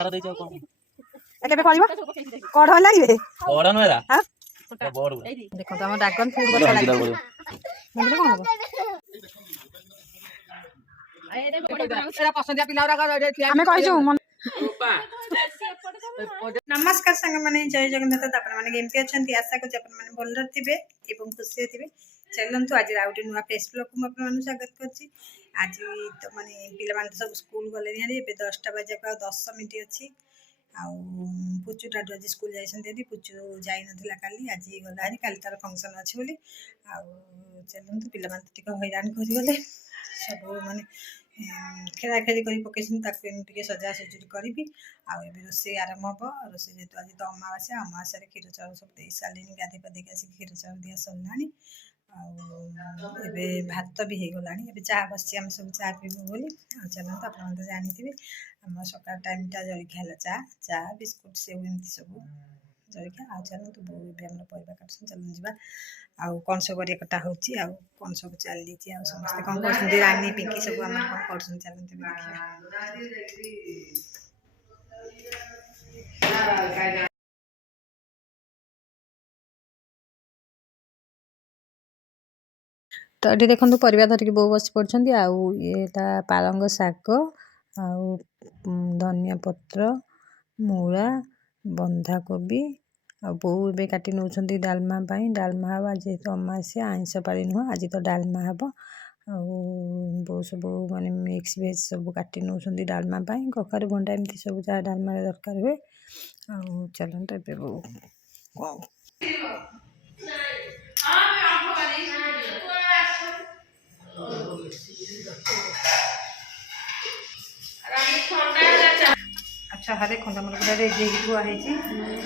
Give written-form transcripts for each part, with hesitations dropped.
केबे करिवो कढ लागिबे कढ नहेरा हां बड़ देखो त हम ड्रैगन फ्रूट गछ लागि मतलब कोन हो एरा पसंदिया पिलाउरा हमें कहिजो नमस्कार संग माने जय जगन्नाथ आपण माने केमती अछंती आशा को आपण माने भल थिबे एवं खुशी थिबे चलंतु आज आउटे नुआ फेस ब्लॉग को आपण माने स्वागत करछि आज तो माने पिला माने सब स्कूल गले नि एबे 10टा बजे का 10 मिनिट अछि आउ पुचु टाटू आज स्कूल जाइसन देदी पुचु जाई नथिला काली आज गला हरी काली तार फंक्शन अछि बोली आउ चलंतु पिला माने टिक हैरान करि गले सब माने खेला खेली करी पकेसन ताके टिके सजा सजुरी करी आउ एबे रोसे आरंभ हो रोसे जेतु आज तो अमावास्या रे खीर चाउर सब दे सालिनी गाधे पदे के खीर चाउर दिया सल्लानी एबे भात भी हे गलानी एबे चाह बसछि हम सब चाह पीबो बोली आ चलन त अपन त जानि थिबे हम सकाळ टाइम ता जरी खाला चाह बिस्कुट सेव एमती सब जरी खा आ चलन त एबे हमर परिवार काटसन चलन जिबा आ कोन सब करिया कटा होछि आ कोन सब चाल दिछि आ समस्त कोन करसन रानी पिंकी सब हमर कोन करसन चलन त देखिया तो ये देखो परिवा धरिक बो बस पड़छंती आउ ये पालंग शाग आउ धनिया पत्र मूला बंधाकोबी आ बो ए काटी नौ डालमा डालमा हम आज तो अमावास्या आइंस पाड़ी नुह आज तो डालमा हम बो सब माने मिक्स भेज सब काटी नौ डालमा कखारु भंडा एमती सब जहाँ डालमा दरकार हुए आ चलते ए बो अच्छा हरे खंडा मन पूरा रेडी हुआ है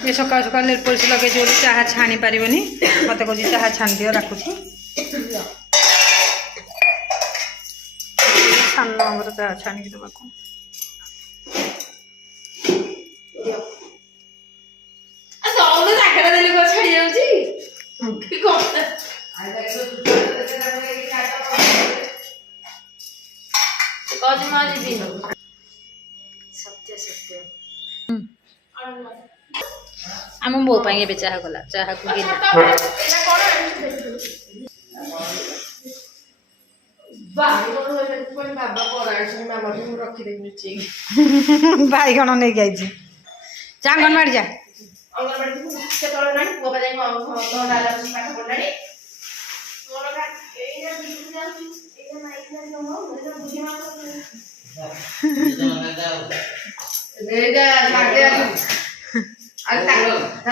ये सका सका नेल पॉलिश लगे बोली चाह छाणी पारिबनी मत कहूँ चाह छाणी दियो रखुची छान हमर चाह छाणी के देबा को आम बो पाई चाह गला चाह को बैगण नहीं गई चांगनवाड़ी जा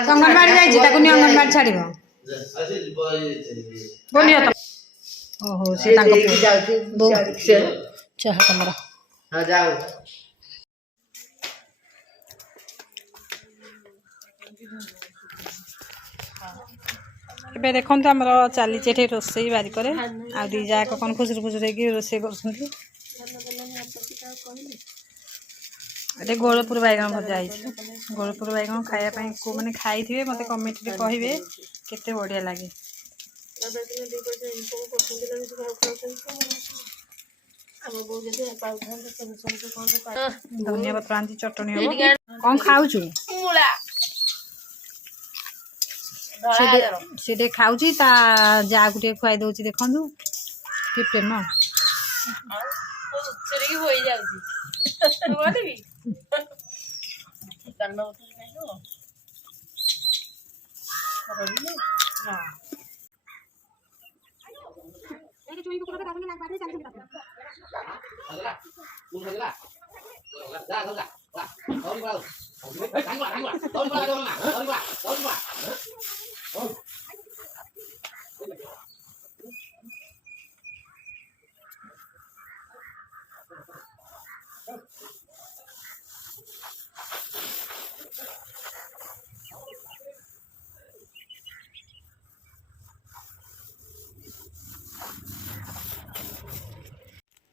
अंगनवाड़ी जाइए अंगनवाड़ी छाड़ बोलिए तो ओहो से चाह तुम ए देखो आमर चली रोसई बारिक आ दी जाक कौन खुसुर खुसुर रोसे कर गोलपुर बैगण भजा है गोलपुर बैगण खायापाई को मैंने खाई थे मत कमेंट कहे केते बढ़िया लगे धनिया पत्र आंटी चटनी कौन खाऊ से खाऊँ ता जा गुटे खुआई दौर देखु कि प्रेम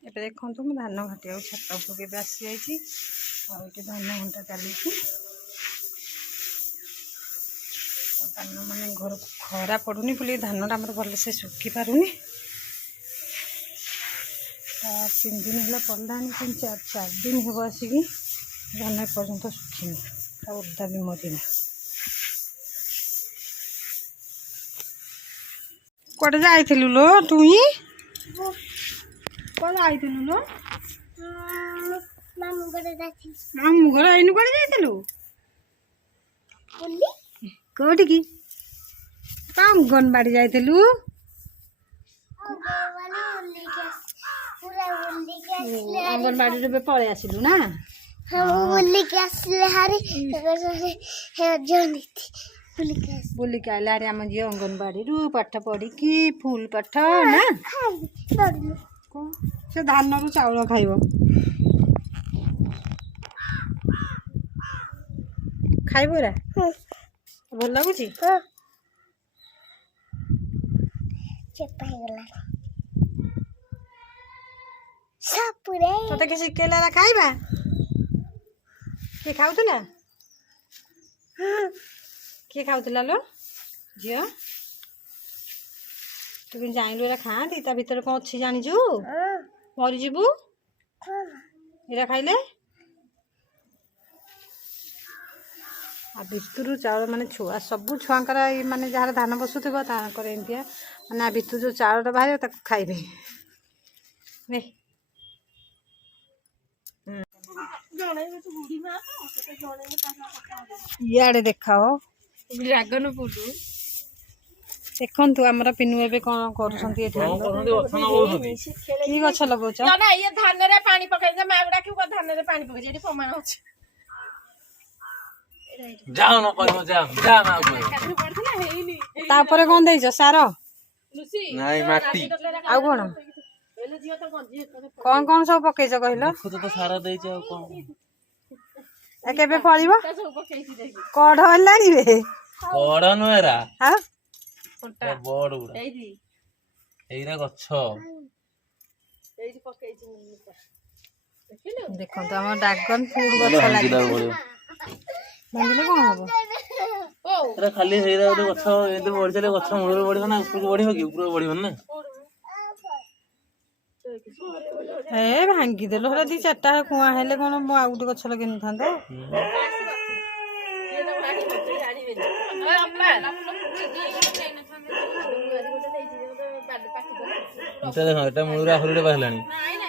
ଏବେ ଦେଖନ୍ତୁ ମୁଁ ଧାନ ଘାଟିବାକୁ ଛାତ ଉପରକୁ ଏବେ ଆସିଯାଇଛି ଆଉ ଏଠି ଧାନ ଘଣ୍ଟା ଚାଲିଛି ଧାନ ମାନେ ଘରକୁ ଖରା ପଡ଼ୁନି ବୋଲି ଧାନଟା ଆମର ଭଲସେ ଶୁଖି ପାରୁନି 3 दिन है पड़लानी 4 दिन हे आसिकी ଧାନ ଏପର୍ଯ୍ୟନ୍ତ ଶୁଖିନି ଆଉ ଓଦା ବି ମରିନି। କୁଆଡ଼େ ଯାଇଥିଲୁ ଲୋ ଟୁଇଁ? କୁଆଡ଼େ ଯାଇଥିଲୁ ଲୋ? ମାମୁଁ ଘର ଏଇନୁ କୁଆଡ଼େ ଯାଇଥିଲୁ? କୋଉଠିକି? ଅଙ୍ଗନବାଡ଼ି ଯାଇଥିଲୁ? ଅଙ୍ଗନବାଡ଼ିରୁ ଏବେ ପଳେଇ ଆସିଲୁ ନା? ବୁଲିକି ଆସିଲେ ହାରି ବୁଲିକି ଆଇଲେ ହାରି ଆମ ଝିଅ ଅଙ୍ଗନବାଡ଼ିରୁ ପାଠ ପଢ଼ିକି ଫୁଲ ପାଠ ନା? ସେ ଧାନରୁ ଚାଉଳ ଖାଇବ। ଖାଇବୁ ରା ଭଲ ଲାଗୁଛି? ତତେ କିଏ ଶିଖେଇଲା ଖାଇବା? କିଏ ଖାଉଥିଲା? କିଏ ଖାଉଥିଲା ଲୋ ଝିଅ? ତୁ କିନ୍ତୁ ଜାଣିଲୁ ଏରା ଖାଆନ୍ତି? ତା ଭିତରେ କ'ଣ ଅଛି ଜାଣିଛୁ? ମରିଯିବୁ ଏରା ଖାଇଲେ। ଆଉ ଭିତରୁ ଚାଉଳ ମାନେ ଛୁଆ ସବୁ ଛୁଆଙ୍କର ଏଇ ମାନେ ଯାହାର ଧାନ ବସୁଥିବ ତାଙ୍କର ଏମିତିଆ ମାନେ ଆ ଭିତରୁ ଯେଉଁ ଚାଉଳଟା ବାହାରିବ ତାକୁ ଖାଇବେ। ଇଆଡ଼େ ଦେଖାଅ ଦେଖନ୍ତୁ ଆମର ପିନୁ ଏବେ କ'ଣ କରୁଛନ୍ତି ଏଠି? କି ଗଛ ଲଗାଉଛ? ଧାନରେ ପାଣି ପକେଇ ମାଗୁଡା ଧାନରେ ପାଣି ପକେଇ ଏଠି ପ୍ରମାଣ ଅଛି। ତାପରେ କ'ଣ ଦେଇଛ? ସାର? ଆଉ କ'ଣ କ'ଣ ସବୁ ପକେଇଛ କହିଲ? ସାର ଦେଇଛ ଆଉ କ'ଣ? କେବେ ଫଳିବ? କଢ ହେଲାଣି ରେ? କଢ ନୁହେରା ବଡ ଏଇରା ଗଛ। ଦେଖନ୍ତୁ ଆମ ଡ୍ରାଗନ ଫ୍ରୁଟ ଗଛ ଲାଗିଛି। ଭାଙ୍ଗିଲେ କ'ଣ ହବ? ଖାଲି ହେଇରା ଗୋଟେ ଗଛ ଏମିତି ବଢିଥିଲେ ଗଛ ମୂଳରେ ବଢିବ ନା ଉପରକୁ ବଢିବ କି? ଉପରକୁ ବଢିବନି ନା। ଭାଙ୍ଗିଦେଲ ହେରା 2-4ଟା କୁଆ ହେଲେ କ'ଣ ମୁଁ ଆଉ ଗୋଟେ ଗଛ ଲଗେଇ ନଥାନ୍ତା? ଏଟା ମୂଳରୁ ଆହୁରି ଗୋଟେ ବାହାରିଲାଣି,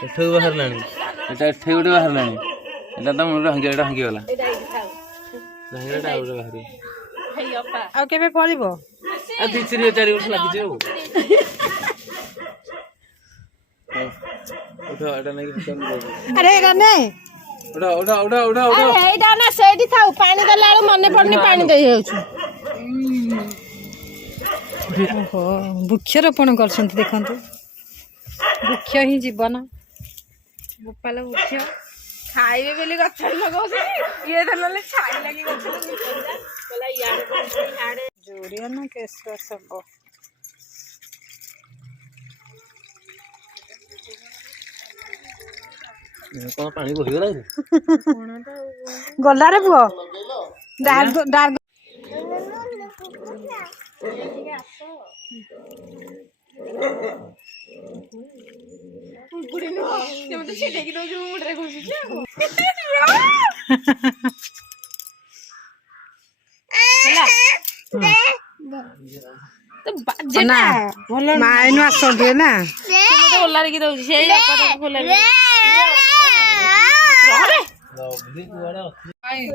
ଏଠୁ ବାହାରିଲାଣି, ଏଟା ଏଠି ଗୋଟେ ବାହାରିଲାଣି। ଏଟା ତ ମୂଳରୁ ଭାଙ୍ଗିଗଲା ଆଉ ଗୋଟେ ବାହାରିବ। ଆଉ କେବେ ଫଳିବ? ଆଉ 2-4 ବର୍ଷ ଲାଗିଯିବ। ଆରେ ଏଇଟା ନେ ଏଇଟା ନା ସେଇଠି ଥାଉ, ପାଣି ଦେଲା ବେଳକୁ ମନେ ପଡୁନି ପାଣି ଦେଇ ଯାଉଛୁ। ଓହୋ ବୃକ୍ଷରୋପଣ କରୁଛନ୍ତି ଦେଖନ୍ତୁ। ବୃକ୍ଷ ହିଁ ଜୀବନ। ଗୋପାଳ ବୃକ୍ଷ ଖାଇବେ ବୋଲି ଗଛ ଲଗାଉଛନ୍ତି, ଇଏ ଦେଲେ ଛାଇ ଲାଗି ଗଛ ଯୋଡିଆ ନା କେଶ ସବୁ କ'ଣ ପାଣି ବହିଗଲା ଗଲାରେ ପୁଅ। ମାଇନୁ ଆସନ୍ତୁ ନା ଓଲାରିକି ଦଉଛି ସେଇ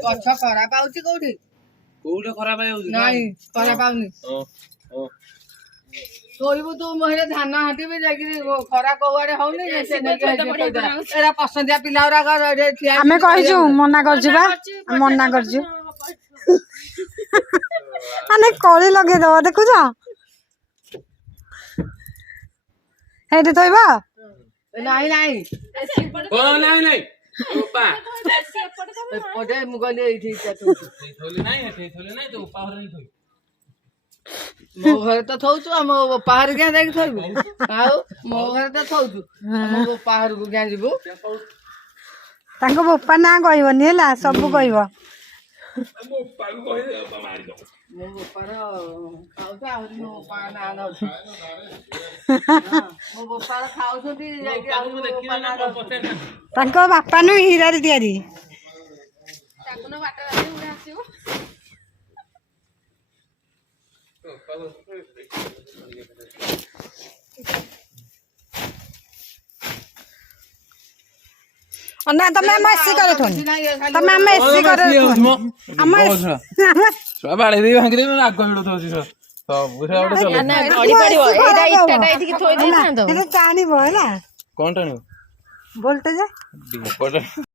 ଗଛ ଖରାପ ହଉଛି କୋଉଠି? କୋଉଠି ଖରାପ ହେଇଯାଉଛି? ନାଇଁ ଖରାପ ହଉନି। ଶୋଇବୁ ତୁ ମହିରେ ଧାନ ହାଟିବି ଯାଇକିରି ଖରା କୋଉଆଡେ ହଉନି। ଏରା ପସନ୍ଦିଆ ପିଲା ଗୁଡାକ ଆମେ କହିଛୁ ମନା କରୁଛୁ ବା ମନା କରୁଛୁ। ମାନେ କଳି ଲଗେଇଦବ ଦେଖୁଛ ହେଇଠି ଥୋଇବ। ନାଇଁ ନାଇଁ ନାଇଁ ଏପଟେ ମୁଁ କହିଲି ଏଇଠି ମୋ ଘରେ ତ ଥଉଛୁ ଆଉ ମୋ ବାପାହାରେ କିଆ ଯାଇକି ଥୋଇବୁ? ଆଉ ମୋ ଘରେ ତ ଥଉଛୁ ମୋ ବାପାହାରକୁ କିଆ ଯିବୁ? ତାଙ୍କ ବୋପା ନାଁ କହିବନି ହେଲା, ସବୁ କହିବ। ମୋ ବୋପାର ଖାଉଛୁ ଆହୁରି ମୋ ବୋପା ନାଁ ନଉଛି। ମୋ ବୋପାର ଖାଉଛନ୍ତି ଯାଇକି ଆହୁରି ମୋ ବୋପା ନାଁ ନଉଛି। ତାଙ୍କ ବାପା ନୁ ହୀରାରେ ତିଆରି। ଚାକୁନ ବାଟରେ ଉଡେ ଆସିବ। ନା ତମେ ଆମ ଏସି କରେ ଥୋନି ତମେ ଆମ ଏସି କରେ ବାଡେଇ ଦେଇ ଭାଙ୍ଗି ଦେଇ ଆଗ ଭିଡୁଛି ସବୁ ସେ ଗୋଟେ ଚଲେଇ ନା ଗଳି ପଡିବ ଏଇଟା ଇଟାଟା ଏଠିକି ଥୋଇ ଦେଇଥାନ୍ତ ଟାଣିବ ହେଲା କଣ ଟାଣିବ ଭୋଲ୍ଟେଜ